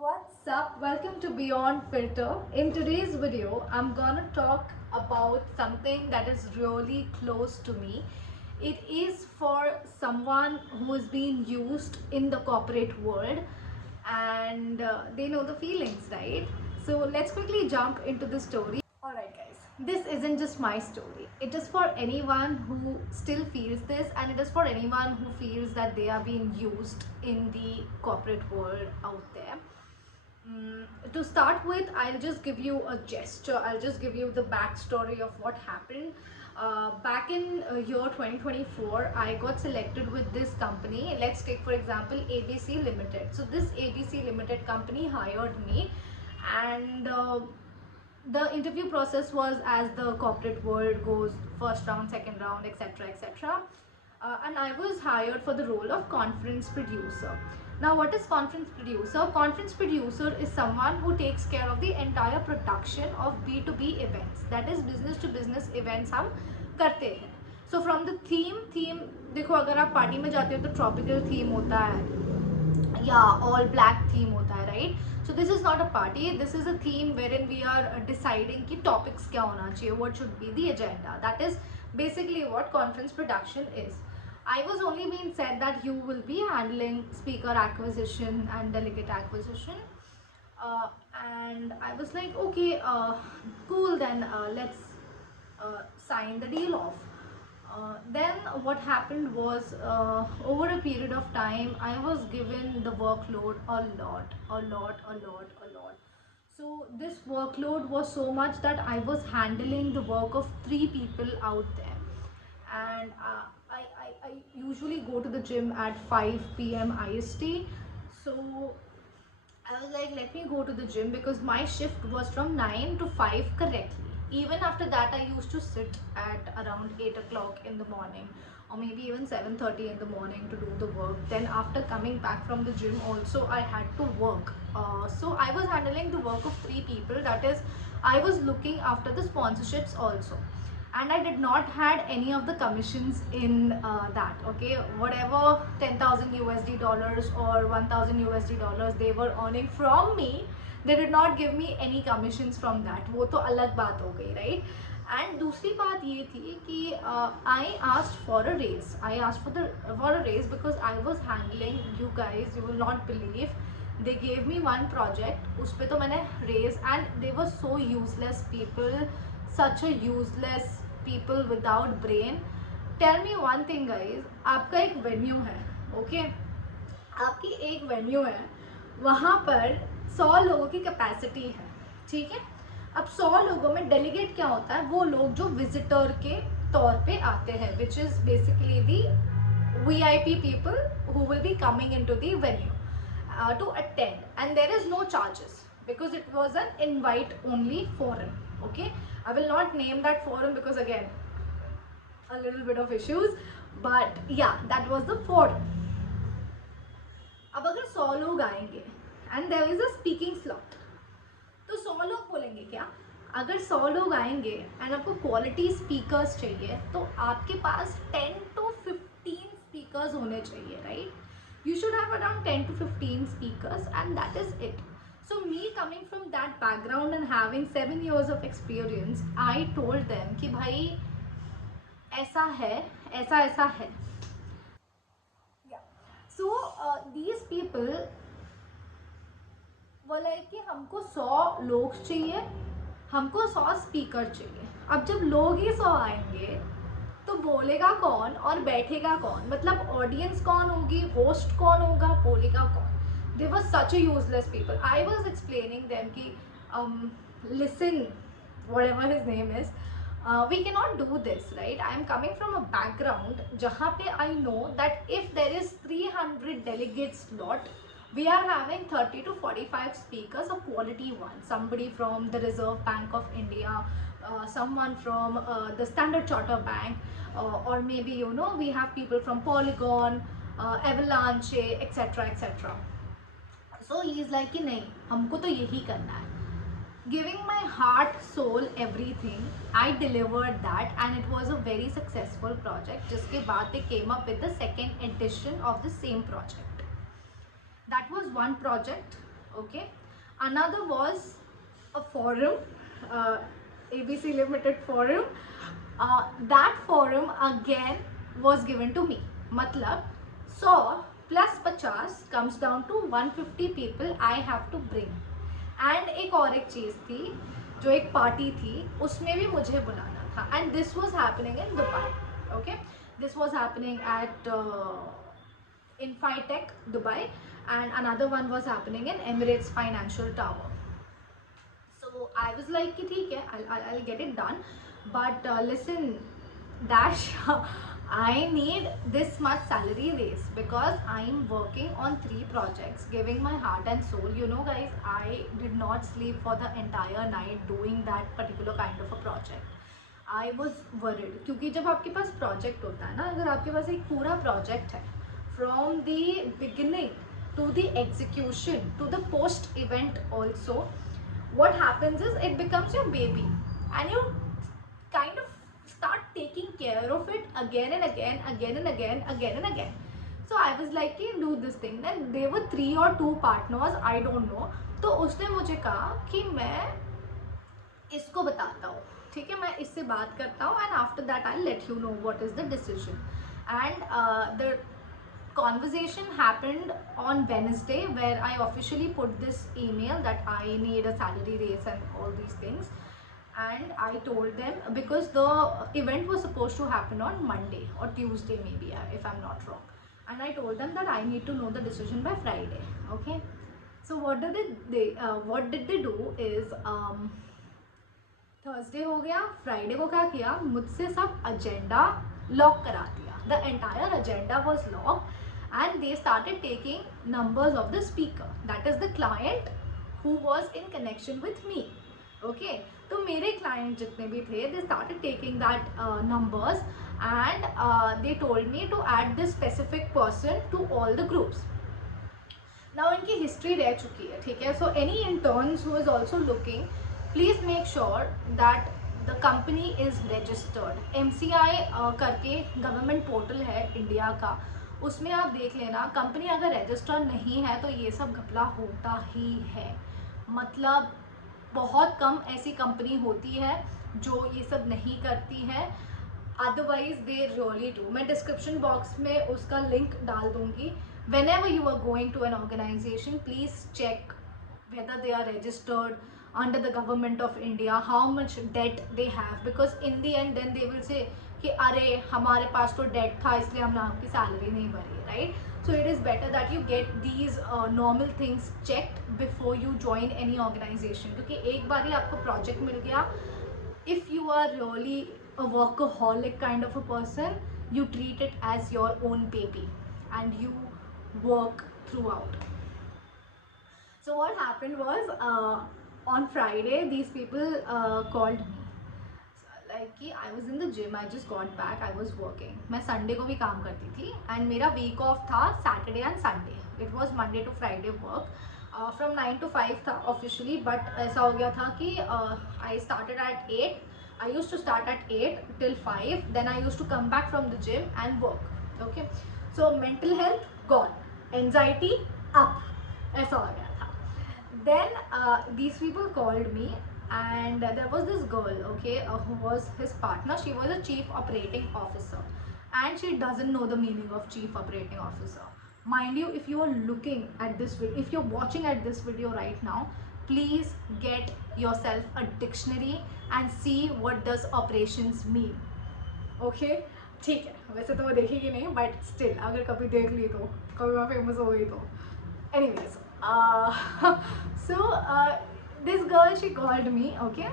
What's up? Welcome to Beyond Filter. In today's video, I'm gonna talk about something that is really close to me. It is for someone who is being used in the corporate world and they know the feelings, right? So let's quickly jump into the story. Alright, guys, this isn't just my story. It is for anyone who still feels this, and it is for anyone who feels that they are being used in the corporate world out there. To start with, I'll just give you a gesture. I'll just give you the backstory of what happened. Back in year 2024, I got selected with this company. Let's take, for example, ABC Limited. So this ABC Limited company hired me, and the interview process was as the corporate world goes: first round, second round, etc., etc. And I was hired for the role of conference producer. Now, what is conference producer? Conference producer is someone who takes care of the entire production of B2B events, that is business to business events हम करते हैं. So from the theme देखो, अगर आप party में जाते हो तो ट्रॉपिकल थीम होता है या ऑल ब्लैक थीम होता है, right? So this is not a party, this is a theme wherein we are deciding कि टॉपिक्स क्या होना चाहिए, what should be the agenda. That is basically what conference production is. I was only being said that you will be handling speaker acquisition and delegate acquisition, and I was like, okay, cool, then let's sign the deal off. Then what happened was, over a period of time, I was given the workload a lot, a lot, a lot, a lot. So this workload was so much that I was handling the work of 3 people out there. And I usually go to the gym at 5 p.m. IST. So I was like, let me go to the gym, because my shift was from 9 to 5 correctly. Even after that, I used to sit at around 8 o'clock in the morning, or maybe even 7:30 in the morning to do the work. Then after coming back from the gym also, I had to work. So I was handling the work of 3 people. That is, I was looking after the sponsorships also, and I did not had any of the commissions in that. Okay, whatever 10,000 USD dollars or 1,000 USD dollars they were earning from me, they did not give me any commissions from that. वो तो अलग बात हो गई, right? And दूसरी बात ये थी कि I asked for a raise. I asked for a raise because I was handling, you guys, you will not believe, they gave me one project, उस पे तो मैंने raise, and they were so useless people, such a useless people without brain. Tell me one thing, guys, आपका एक venue है, okay? आपकी एक venue है, वहाँ पर 100 लोगों की कैपेसिटी है, ठीक है? अब 100 लोगों में डेलीगेट क्या होता है? वो लोग जो विजिटर के तौर पे आते हैं, which is basically the VIP people who will be coming into the venue to attend, and there is no charges because it was an invite only forum. Okay, I will not name that forum because again a little bit of issues, but yeah, that was the forum. अब अगर 100 लोग आएंगे and there is a speaking slot, तो 100 लोग बोलेंगे क्या? अगर 100 लोग आएंगे एंड आपको क्वालिटी स्पीकर्स चाहिए, तो आपके पास 10 to 15 स्पीकर्स होने चाहिए, right? You should have around 10 to 15 speakers, and that is it. So me coming from that background and having 7 years of experience, I told them कि भाई ऐसा है, ऐसा ऐसा है. Yeah. So these people बोला है कि हमको 100 लोग चाहिए, हमको 100 स्पीकर चाहिए. अब जब लोग ही 100 आएंगे तो बोलेगा कौन और बैठेगा कौन? मतलब ऑडियंस कौन होगी, होस्ट कौन होगा, बोलेगा कौन? They were such a useless people. I was explaining them कि listen, whatever his name is, we cannot do this, right? I am coming from a background जहाँ पे I know that if there is 300 delegates slot, we are having 30 to 45 speakers, a quality one, somebody from the Reserve Bank of India, someone from the Standard Charter Bank, or maybe, you know, we have people from Polygon, Avalanche, etc., etc. So he is like कि नहीं, हमको तो यही करना है. Giving my heart, soul, everything, I delivered that, and it was a very successful project. जिसके बाद they came up with the second edition of the same project. That was one project. Okay, another was a forum, ABC Limited forum. That forum again was given to me. मतलब 100 plus 50 comes down to 150 people I have to bring. And एक और एक चीज़ थी, जो एक party थी उसमें भी मुझे बुलाना था. And this was happening in Dubai. Okay, this was happening at Infitech Dubai, and another one was happening in Emirates Financial Tower. So I was like कि ठीक है, I'll get it done, but listen, Dash, I need this much salary raise because I'm working on 3 projects, giving my heart and soul. You know guys, I did not sleep for the entire night doing that particular kind of a project. I was worried क्योंकि जब आपके पास project होता है ना, अगर आपके पास एक पूरा project है from the beginning to the execution to the post event also, what happens is it becomes your baby and you kind of start taking care of it again and again, again and again, again and again. So I was like कि do this thing. Then there were 3 or 2 partners, I don't know. तो उसने मुझे कहा कि मैं इसको बताता हूँ, ठीक है, मैं इससे बात करता हूँ, and after that I'll let you know what is the decision. And the conversation happened on Wednesday, where I officially put this email that I need a salary raise and all these things. And I told them, because the event was supposed to happen on Monday or Tuesday maybe, if I'm not wrong. And I told them that I need to know the decision by Friday. Okay. So what did they do is Thursday हो गया, Friday को क्या किया, मुझसे सब agenda lock करा दिया. The entire agenda was lock and they started taking numbers of the speaker, that is the client who was in connection with me. Okay, तो मेरे क्लाइंट जितने भी थे, they started taking that numbers and they told me to add this specific person to all the groups. Now इनकी history रह चुकी है, ठीक है. So any interns who is also looking, please make sure that the company is registered. MCI करके government portal है India का, उसमें आप देख लेना. कंपनी अगर रजिस्टर्ड नहीं है तो ये सब घपला होता ही है. मतलब बहुत कम ऐसी कंपनी होती है जो ये सब नहीं करती है, अदरवाइज दे रियली डू. मैं डिस्क्रिप्शन बॉक्स में उसका लिंक डाल दूंगी. Whenever you are going to an organization, please check whether they are registered under the government of India, how much debt they have, because in the end then they will say कि अरे हमारे पास तो date था इसलिए हमने आपकी salary नहीं भरी, right. So it is better that you get these normal things checked before you join any organization, क्योंकि एक बार ही आपको प्रोजेक्ट मिल गया, if you are really a workaholic kind of a person, you treat it as your own baby and you work throughout. So what happened was, on Friday these people called me. Like कि I was in the gym, I just got back, I was working. मैं Sunday को भी काम करती थी and मेरा week off था Saturday and Sunday. It was Monday to Friday work. From 9 to 5 था officially, but ऐसा हो गया था कि I started at 8. I used to start at 8 till 5. Then I used to come back from the gym and work. Okay. So mental health gone, anxiety up, ऐसा हो गया था. Then these people called me, and there was this girl, okay, who was his partner. She was a chief operating officer, and she doesn't know the meaning of chief operating officer. Mind you, if you are looking at this video, if you're watching at this video right now, please get yourself a dictionary and see what does operations mean. Okay, ठीक है, वैसे तो वो देखेगी नहीं, but still अगर कभी देख ली तो, कभी मैं फेमस हो गई तो. Anyways, so this girl, she called me, okay,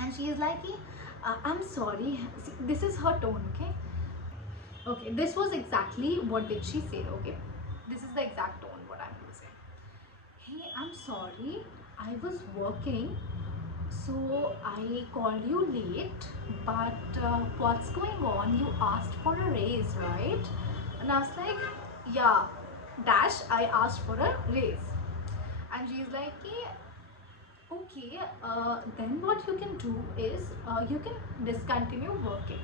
and she is like, I'm sorry. See, this is her tone, okay. Okay, this was exactly what did she say, okay. This is the exact tone what I'm going to say. Hey, I'm sorry, I was working, so I called you late, but what's going on? You asked for a raise, right? And I was like, yeah, dash, I asked for a raise. And she's like, okay, then what you can do is you can discontinue working.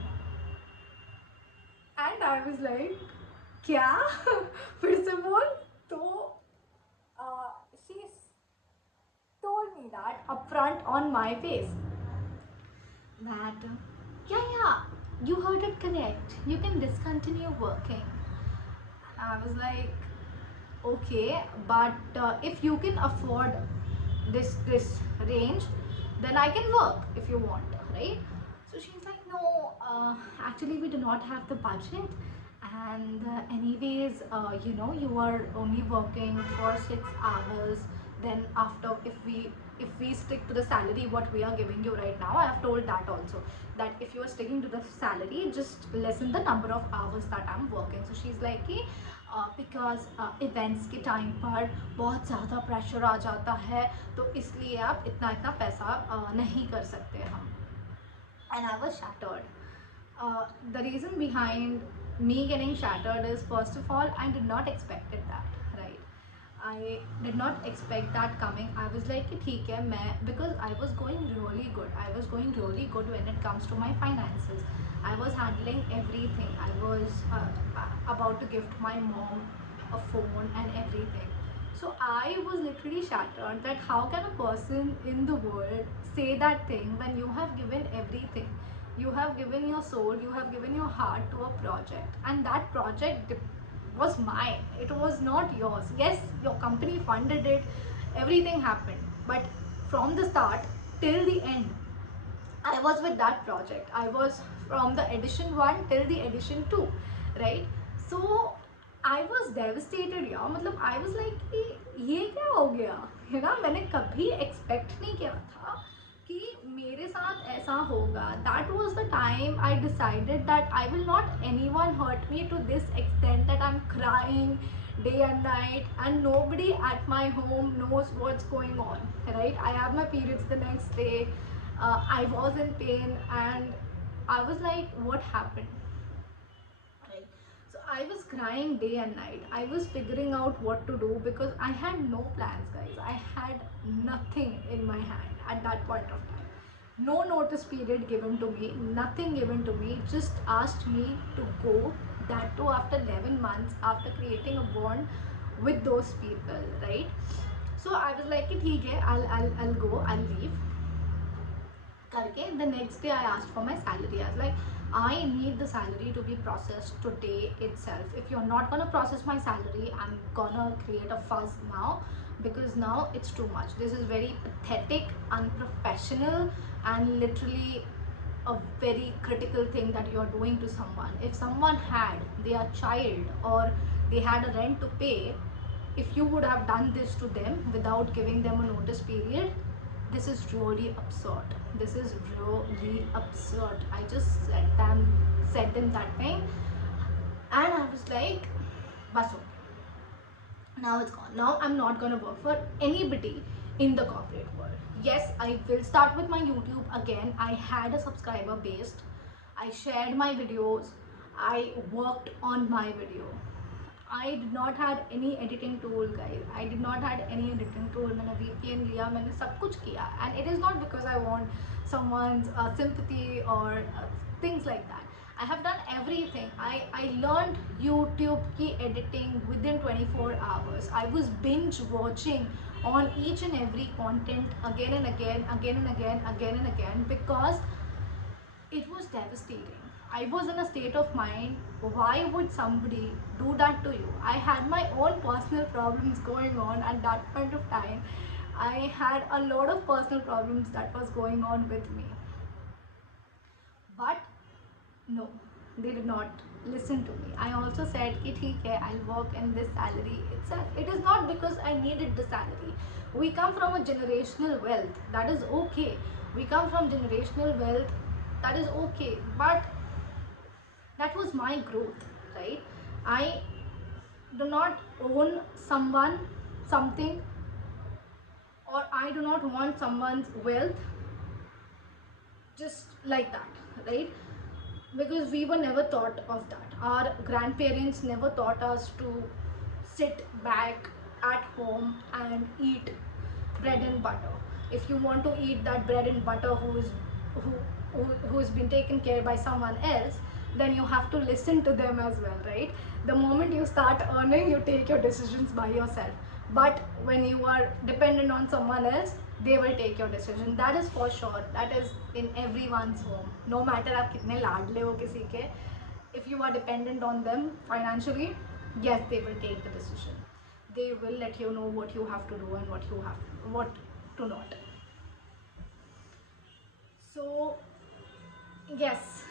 And I was like, क्या? फिर से बोल. तो she told me that upfront on my face that yeah, you heard it correct, you can discontinue working. And I was like, okay, but if you can afford this range, then I can work if you want, right? So she's like, no, actually we do not have the budget, and anyways, you are only working for 6 hours. Then after, if we stick to the salary what we are giving you right now, I have told that also, that if you are sticking to the salary, just lessen the number of hours that I'm working. So she's like कि because events के time पर बहुत ज़्यादा pressure आ जाता है, तो इसलिए आप इतना इतना पैसा नहीं कर सकते हम. And I was shattered. The reason behind me getting shattered is, first of all, I did not expect that, right? I did not expect that coming. I was like कि ठीक है, मैं, because I was going really good. I was going really good when it comes to my finances. I was handling everything. I was about to gift my mom a phone and everything. So I was literally shattered that how can a person in the world say that thing when you have given everything. You have given your soul, you have given your heart to a project, and that project was mine. It was not yours. Yes, your company funded it, everything happened, but from the start till the end, I was with that project. I was from the edition 1 till the edition 2, right? So I was devastated यार. मतलब I was like कि ये क्या हो गया, है ना? मैंने कभी expect नहीं किया था कि मेरे साथ ऐसा होगा. That was the time I decided that I will not anyone hurt me to this extent that I'm crying day and night and nobody at my home knows what's going on, right? I have my periods the next day. I was in pain and I was like, what happened? Right. So I was crying day and night. I was figuring out what to do because I had no plans, guys. I had nothing in my hand at that point of time. No notice period given to me, nothing given to me, just asked me to go, that too after 11 months, after creating a bond with those people, right? So I was like, ठीक है, I'll go, I'll leave. The next day I asked for my salary. I was like, I need the salary to be processed today itself. If you're not gonna process my salary, I'm gonna create a fuss now, because now it's too much. This is very pathetic, unprofessional, and literally a very critical thing that you're doing to someone. If someone had their child or they had a rent to pay, if you would have done this to them without giving them a notice period, this is really absurd. This is really absurd. I just said them that thing, and I was like, bas ho gaya. Now it's gone. Now I'm not gonna work for anybody in the corporate world. Yes, I will start with my YouTube again. I had a subscriber base. I shared my videos. I worked on my video. I did not had any editing tool, guys. I did not had any editing tool. मैंने VPN लिया, मैंने सब कुछ किया, and it is not because I want someone's sympathy or things like that. I have done everything. I learned YouTube की editing within 24 hours. I was binge watching on each and every content again and again, again and again, again and again, because it was devastating. I was in a state of mind, why would somebody do that to you? I had my own personal problems going on at that point of time. I had a lot of personal problems that was going on with me. But no, they did not listen to me. I also said कि ठीक है, I'll work in this salary itself. It is not because I needed the salary. We come from a generational wealth. That is okay. We come from generational wealth. That is okay. But that was my growth, right? I do not own someone, something, or I do not want someone's wealth just like that, right? Because we were never taught of that. Our grandparents never taught us to sit back at home and eat bread and butter. If you want to eat that bread and butter who's been taken care by someone else, then you have to listen to them as well, right? The moment you start earning, you take your decisions by yourself. but when you are dependent on someone else, they will take your decision. That is for sure. That is in everyone's home. No matter आप कितने लाडले हो किसी के, if you are dependent on them financially, yes, they will take the decision. They will let you know what you have to do and what to not. So yes,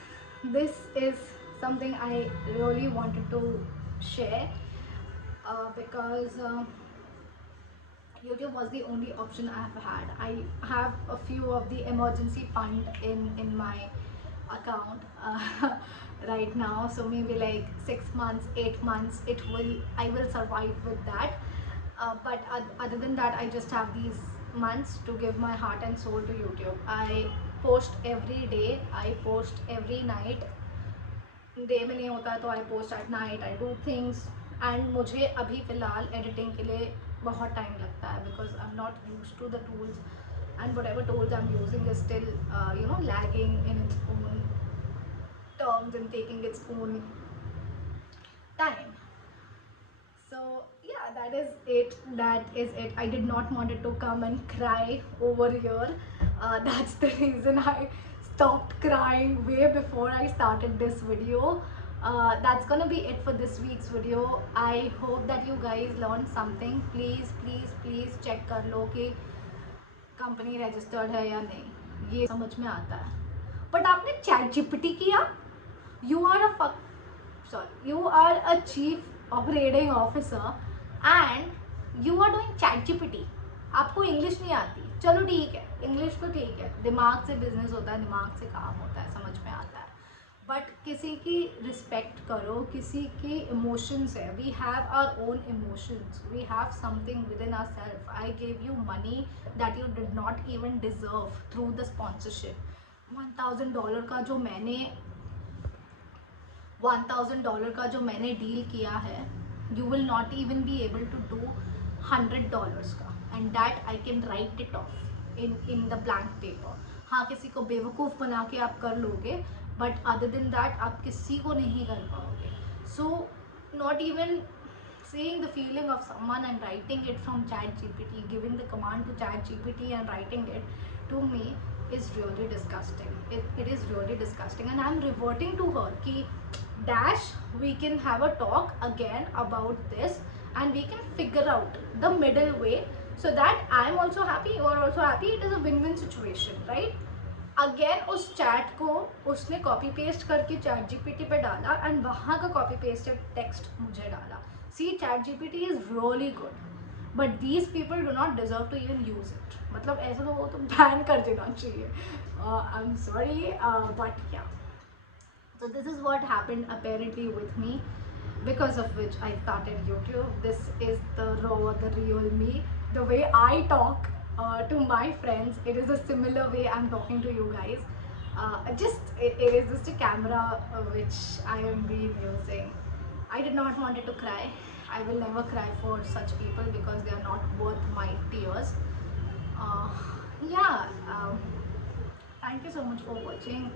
this is something I really wanted to share, because YouTube was the only option I have had. I have a few of the emergency fund in my account right now, so maybe like 6 months, 8 months, I will survive with that. But other than that, I just have these months to give my heart and soul to YouTube. I post every day, I post every night. Day में नहीं होता तो I post at night, I do things. And मुझे अभी फ़िलहाल editing के लिए बहुत टाइम लगता है, because I am not use to the tools, and whatever tools I am using is still lagging in its own terms and taking its own time. So yeah, that is it. I did not want it to come and cry over here. That's the reason I stopped crying way before I started this video. That's gonna be it for this week's video. I hope that you guys learned something. Please please please check कर लो कि company registered है या नहीं, ये समझ में आता है. बट आपने चैट जीपीटी किया, you are you are a chief operating officer and you are doing chat gpt. आपको इंग्लिश नहीं आती, चलो ठीक है, इंग्लिश तो ठीक है, दिमाग से बिजनेस होता है, दिमाग से काम होता है, समझ में आता है. बट किसी की रिस्पेक्ट करो, किसी की इमोशंस है. We have our own emotions, we have something within our self. I gave you money that you did not even deserve through the sponsorship. $1000 का जो मैंने $1000 का जो मैंने डील किया है, you will not even be able to do $100 का, and that I can write it off in the blank paper. हाँ, किसी को बेवकूफ़ बना के आप कर लोगे, बट अदर देन दैट आप किसी को नहीं कर पाओगे. So not even seeing the feeling of someone and writing it from ChatGPT, giving the command to ChatGPT and writing it to me is really disgusting. It is really disgusting, and I'm reverting to her ki dash, we can have a talk again about this and we can figure out the middle way so that I'm also happy, you are also happy. It is a win-win situation, right? Again उस chat को उसने copy paste करके chat GPT पे डाला and वहाँ का copy pasted text मुझे डाला. See, ChatGPT is really good, but these people do not deserve to even use it. मतलब ऐसा तो वो तो बैन कर देना चाहिए. I am sorry, but yeah. So this is what happened apparently with me, because of which I started YouTube. This is the raw, the real me. The way I talk to my friends, it is a similar way I'm talking to you guys. It is just a camera which I am being using. I did not want it to cry. I will never cry for such people because they are not worth my tears. Yeah. Thank you so much for watching.